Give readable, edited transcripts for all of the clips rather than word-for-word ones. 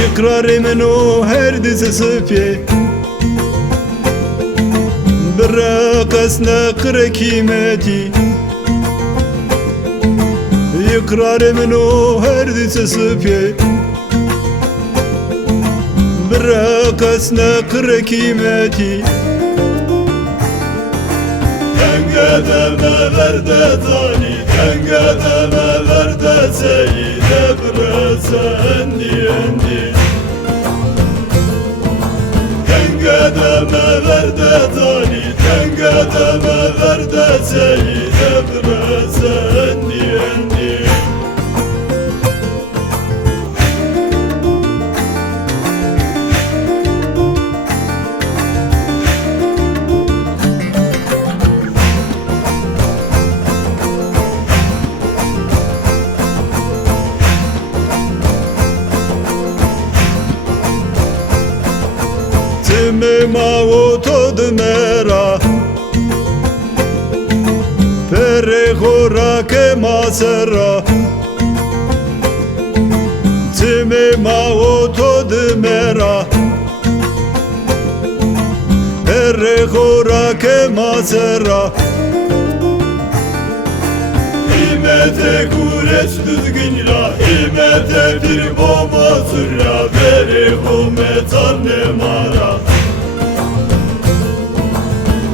إقراري منو هردس صفي براقصنا قركيمتي إقراري منو هردس صفي براقصنا قركيمتي Tengedeme verde tani, tengedeme verde seyide brese endi. Tengedeme verde tani, tengedeme verde seyide brese endi. Timima otod mera Pere khora ke masera Timima otod mera Pere khora ke masera Himete kureç düzgünla, himete bir bomba sürla, veri humet annemara.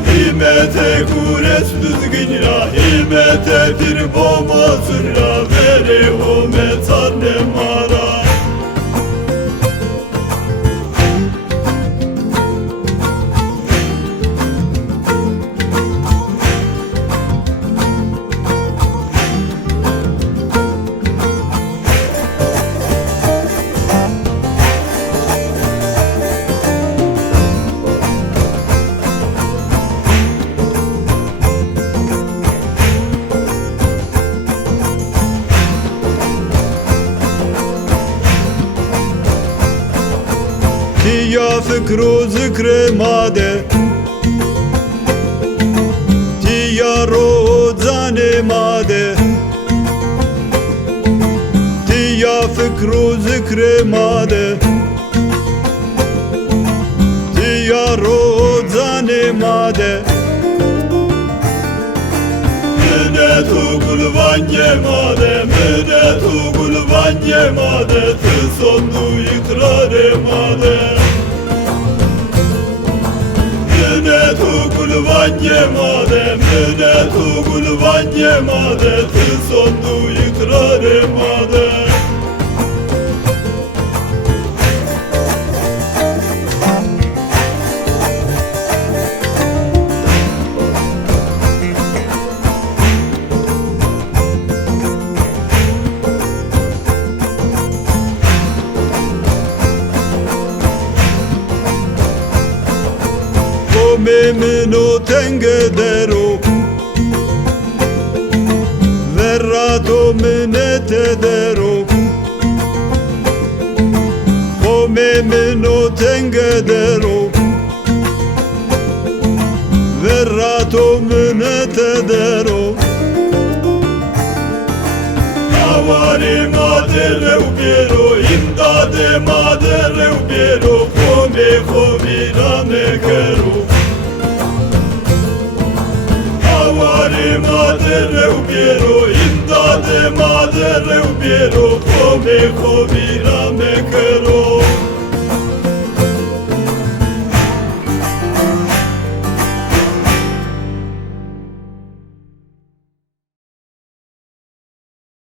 Himete kureç düzgünla, himete bir bomba sürla, veri humet annemara. Tiya fikru zikre made Tiya ro zane made Tiya fikru zikre made Tiya ro zane made Münetu kulvanye made, münetu kulvanye made, tısondu ikrare made. Münetu kulvanye made, münetu kulvanye made, tısondu ikrare made. Memino tengedero Verrato menetedero Memino tengedero Verrato menetedero Avari madere ubiero, imdade madere ubiero, come covirame keru. Avari madere ubiero, imdade madere ubiero, come covirame keru.